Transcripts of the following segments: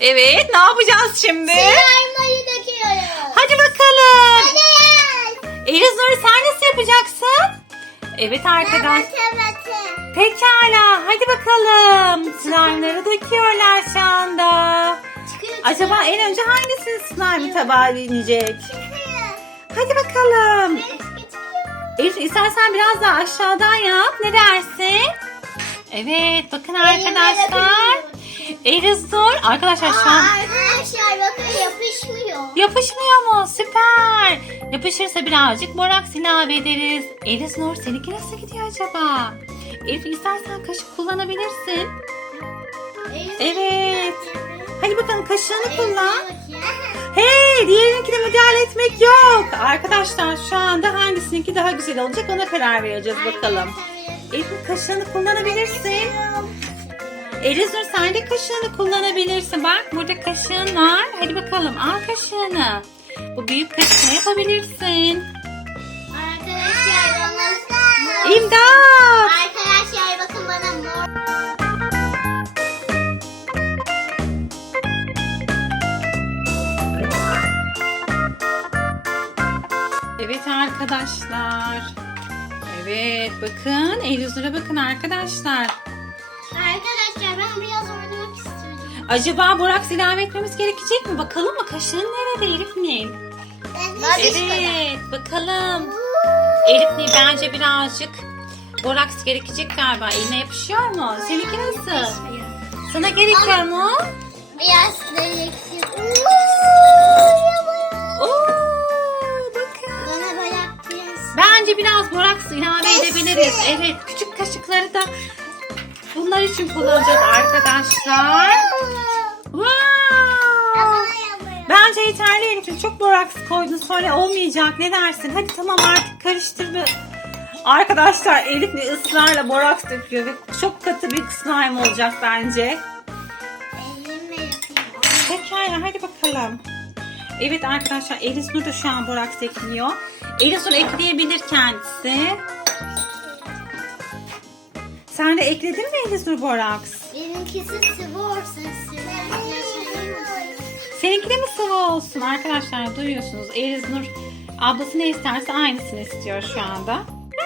Evet ne yapacağız şimdi? Slime'ı döküyoruz. Hadi bakalım. Hadi. Eliz Nur sen nasıl yapacaksın? Evet arkadaş. Pekala hadi bakalım. Slime'ları döküyorlar şu anda. Çıkıyor. Acaba en önce hangisinin slime tabağı inecek? Hadi bakalım. Elif istersen biraz daha aşağıdan yap. Ne dersin? Evet bakın arkadaşlar. Eliz Nur. Arkadaşlar şu an Arkadaşlar bakın yapışmıyor. yapışmıyor mu? Süper. Yapışırsa birazcık boraks ilave ederiz. Eliz Nur seninki nasıl gidiyor acaba? Elif istersen kaşık kullanabilirsin. Evet. Hadi bakalım kaşığını kullan. Hey diğerinkine müdahale etmek yok. Arkadaşlar şu anda hangisininki daha güzel olacak ona karar vereceğiz bakalım. Elif'in kaşığını kullanabilirsin. Eliznur sen de kaşığını kullanabilirsin. Bak burada kaşığın var. Hadi bakalım al kaşığını. Bu büyük kaşığı yapabilirsin. Arkadaşlar bana İmdat! Arkadaşlar bakın bana mor. Evet arkadaşlar. Evet bakın Eliznur'a bakın arkadaşlar. Ben biraz oynamak istiyorum. Acaba boraks ilave etmemiz gerekecek mi? Bakalım mı? Kaşığın nerede Elif Nil? Evet bakalım. Elif Nil bence birazcık boraks gerekecek galiba. Eline yapışıyor mu? Seninki nasıl? Sana gerekiyor mu? Biraz biraz. Bence biraz boraks ilave edebiliriz. Evet küçük kaşıkları da bunlar için kullanacağız arkadaşlar. Wow. Bence yeterli Elif'im. Çok boraks koydun sonra olmayacak. Ne dersin? Hadi tamam artık karıştır. bir- Arkadaşlar Elif bir ısrarla boraks döküyor ve çok katı bir slime olacak bence. Pekala hadi bakalım. Evet arkadaşlar Elis Nur da şu an boraks ekliyor. Elis Nur ekleyebilir kendisi. Sen de ekledin mi Elis Nur boraks? Benimkisi sıvı olsun. Seninki de mi sıvı olsun arkadaşlar duyuyorsunuz. Elis Nur ablası ne isterse aynısını istiyor şu anda.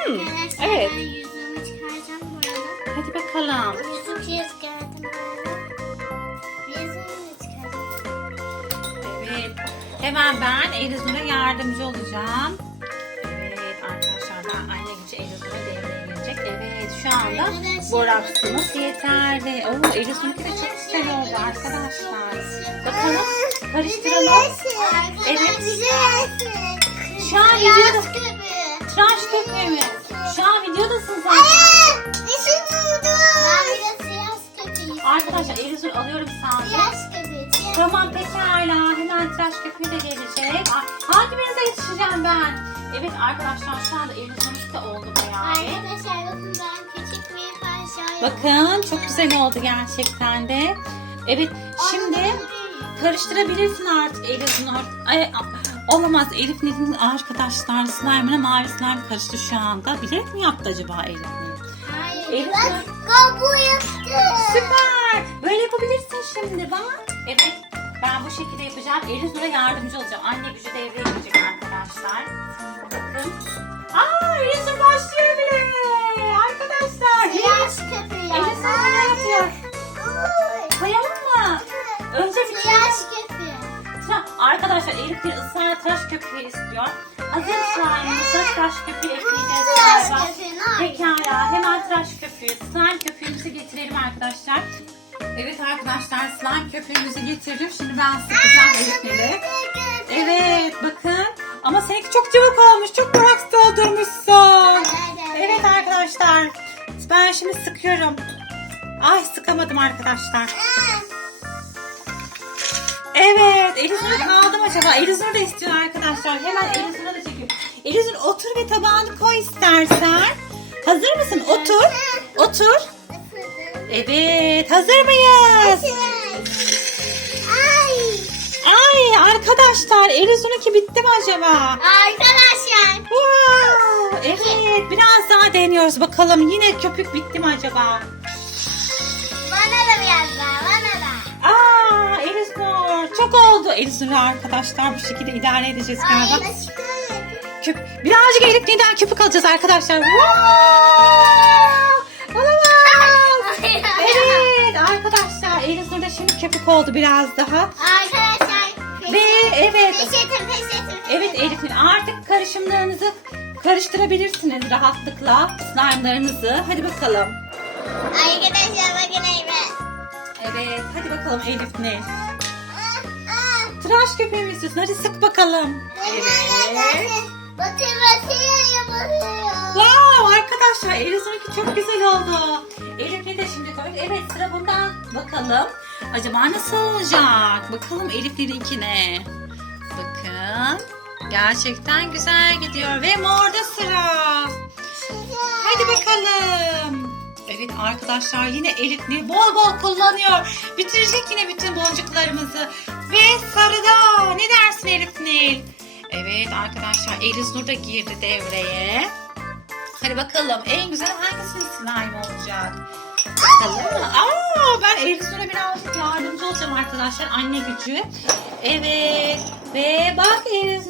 Hmm, Arkadaşlar evet ben yüzümü çıkaracağım bu arada. hadi bakalım. Yüzüm çıkardım bu arada. Yüzümü de çıkardım. Evet. Hemen ben Elizur'a yardımcı olacağım. Şu anda boraksımız yeterli. Oo Elizur'unki de çok güzel oldu arkadaşlar. Bakalım karıştıralım. Evet. Şu an videoda tıraş köpüğü mü? Şu an videodasın zaten. Arkadaşlar Elizur alıyorum saniye. Tamam pekala. Hemen tıraş köpüğü de gelecek. Hangi birinize yetişeceğim ben? Evet arkadaşlar şu anda Elizur'un da oldu bayağı. Arkadaşlar bakın ben küçük bir parça Bakın çok güzel oldu gerçekten de. Evet şimdi karıştırabilirsin artık Elif Nur. Ay, olamaz Elif Nil'in arkadaşlar slime'ına mavi slime karıştı şu anda. Bilerek mi yaptı acaba Elif? Hayır. Elif Nur. yaptı. Süper. Böyle yapabilirsin şimdi bak. Evet ben bu şekilde yapacağım. Elif Nur'a yardımcı olacağım. Anne gücü devreye girecek arkadaşlar. Bakın. Aa Nur başlıyor bile. Arkadaşlar. Köpüğü Elif Nur ne yapıyor? Koyalım mı? Önce bir Tıraş köpüğü. Arkadaşlar Elif bir ısrarla tıraş köpüğü istiyor. Hazır slime'ımıza tıraş köpüğü ekleyeceğiz Tıraş galiba. köpüğü ne Pekala hemen tıraş köpüğü. Slime köpüğümüzü getirelim arkadaşlar. Evet arkadaşlar slime köpüğümüzü getirdim. Şimdi ben sıkacağım Elif'le. Evet bakın. Ama seninki çok çabuk olmuş. Çok boraks doldurmuşsun. Evet arkadaşlar. Ben şimdi sıkıyorum. Ay sıkamadım arkadaşlar. Evet. Elizur'u kaldım acaba. Elizur da istiyor arkadaşlar. Hemen Elizur'a da çekiyor. Elizur otur ve tabağını koy istersen. Hazır mısın? Otur. Otur. Evet. Hazır mıyız? Ay. Arkadaşlar Elizur'unki bitti mi acaba? Arkadaşlar. Wow, evet biraz daha deniyoruz bakalım yine köpük bitti mi acaba? Bana da biraz daha. Bana da. Aa Eliz Elif Nur'u arkadaşlar bu şekilde idare edeceğiz galiba. Ay. Küp. Birazcık Elif neden köpük alacağız arkadaşlar. Wow! Olamaz. Evet arkadaşlar Elif Nur da şimdi köpük oldu biraz daha. Arkadaşlar. Ve evet. Peşetim peşetim. Evet Elif'in artık karışımlarınızı karıştırabilirsiniz rahatlıkla slime'larınızı. Hadi bakalım. Arkadaşlar bakın Eyme. Evet hadi bakalım Elif ne? Aa, Tıraş köpüğü mü istiyorsun? Hadi sık bakalım. Evet. Bakın bakın yapılıyor. Wow arkadaşlar Elif'inki çok güzel oldu. Elif'le de şimdi koyduk. Evet sıra bundan bakalım. Acaba nasıl olacak? Bakalım Elif'lerinkine. Bakın. Gerçekten güzel gidiyor. Ve morda sıra. Hadi bakalım. Evet arkadaşlar yine Elif Nil bol bol kullanıyor. Bitirecek yine bütün boncuklarımızı. Ve sarıda. Ne dersin Elif Nil? Evet arkadaşlar Eliz Nur da girdi devreye. Hadi bakalım en güzel hangisinin slime olacak? Aa, ben Nur'a birazcık yardımcı olacağım arkadaşlar. Anne gücü. Evet. Ve bak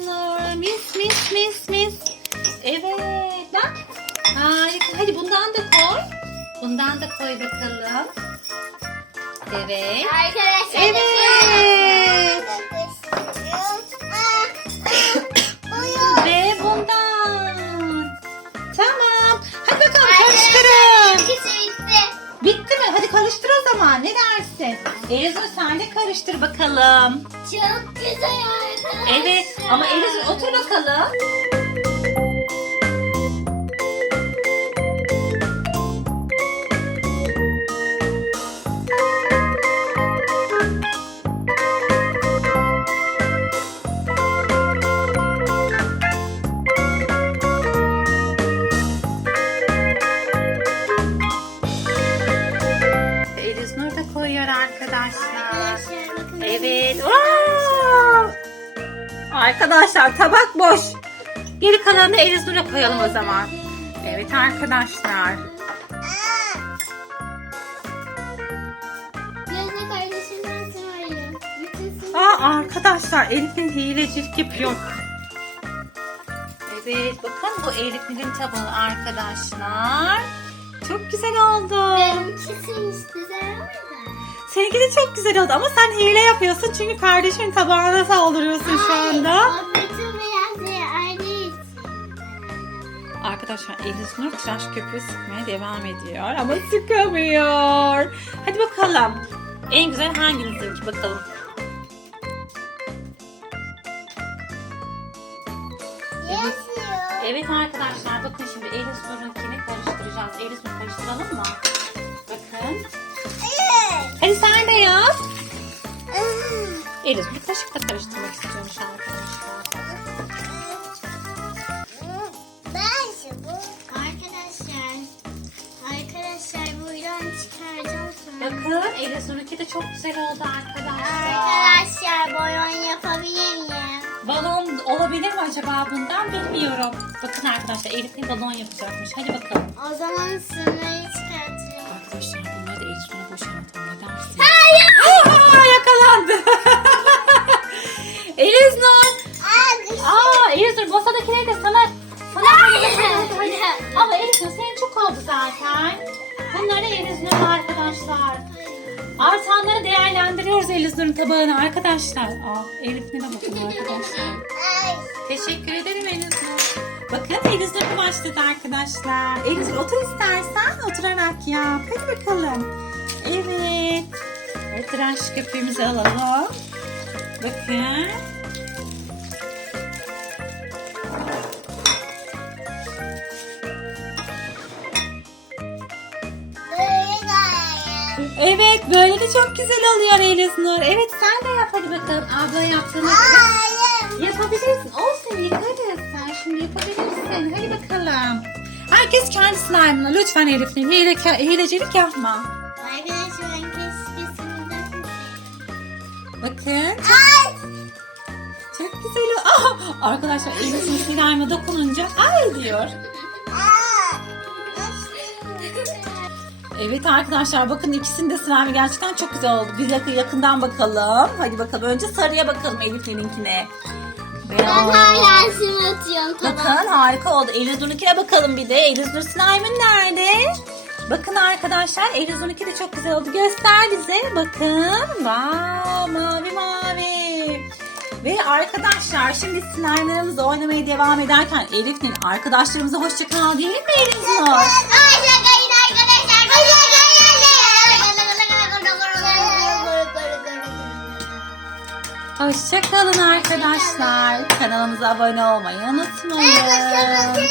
Nur. Mis mis mis mis. Evet. Bak. Harika. Hadi bundan da koy. Bundan da koy bakalım. Evet. Arkadaşlar. Evet. Elizur sen de karıştır bakalım. Çok güzel arkadaşlar. Evet ama Elizur otur bakalım. Tabak boş. Geri kalanını Eliz Nur'a koyalım o zaman. Evet arkadaşlar. Bütün Aa arkadaşlar Elif'in hilecilik yapıyor. Evet bakın bu Elif'in tabağı arkadaşlar. Çok güzel oldu. Benimkisi güzel olmadı. Seninki de çok güzel oldu ama sen hile yapıyorsun çünkü kardeşin tabağına saldırıyorsun şu anda. O Arkadaşlar Elif Nur tıraş köpüğü sıkmaya devam ediyor ama sıkamıyor. Hadi bakalım. En güzel hanginizinki bakalım. Evet arkadaşlar bakın şimdi Elif Nur'unkini karıştıracağız. Elif Nur karıştıralım mı? Bakın. Hadi sen de yap. Elif bir kaşıkla karıştırmak istiyormuş arkadaşlar. Bakın Nur'unki de çok güzel oldu arkadaşlar. Arkadaşlar boyon yapabilir miyim? Balon olabilir mi acaba bundan bilmiyorum. Bakın arkadaşlar Elif bir balon yapacakmış. Hadi bakalım. O zaman sınırı Nur'un tabağını arkadaşlar. Aa Elif Nur'a bakın arkadaşlar. Teşekkür ederim Nur. Bakın Nur başladı arkadaşlar. Nur otur istersen oturarak yap. Hadi bakalım. Evet tıraş köpüğümüzü alalım. Bakın. Evet böyle de çok güzel oluyor Elif Nur. Evet sen de yap hadi bakalım. Abla yaptığını yapabilirsin. Olsun yıkarız. Sen şimdi yapabilirsin. Hadi bakalım. Herkes kendi slime'ına lütfen Elif Nur. Hile, hilecilik yapma. Arkadaşlar ben. Bakın. Ay. Çok güzel. o- Ah! Arkadaşlar Elif'in slime'a dokununca ay diyor. Aa. Evet arkadaşlar bakın ikisinin de slime gerçekten çok güzel oldu. Yakın yakından bakalım. Hadi bakalım. Önce sarıya bakalım Elif'lerinkine. Ben hala sim atıyorum tamam. Bakın harika oldu. Eliznur'unkine bakalım bir de. Eliznur slime'ın nerede? Bakın arkadaşlar Eliznur'unki de çok güzel oldu. Göster bize. Bakın. Wow, mavi mavi. Ve arkadaşlar şimdi slime'larımızla oynamaya devam ederken Elif'in arkadaşlarımıza hoşça kal diyelim mi Eliznur? Ay şakayın Hoşça kalın arkadaşlar. Kanalımıza abone olmayı unutmayın.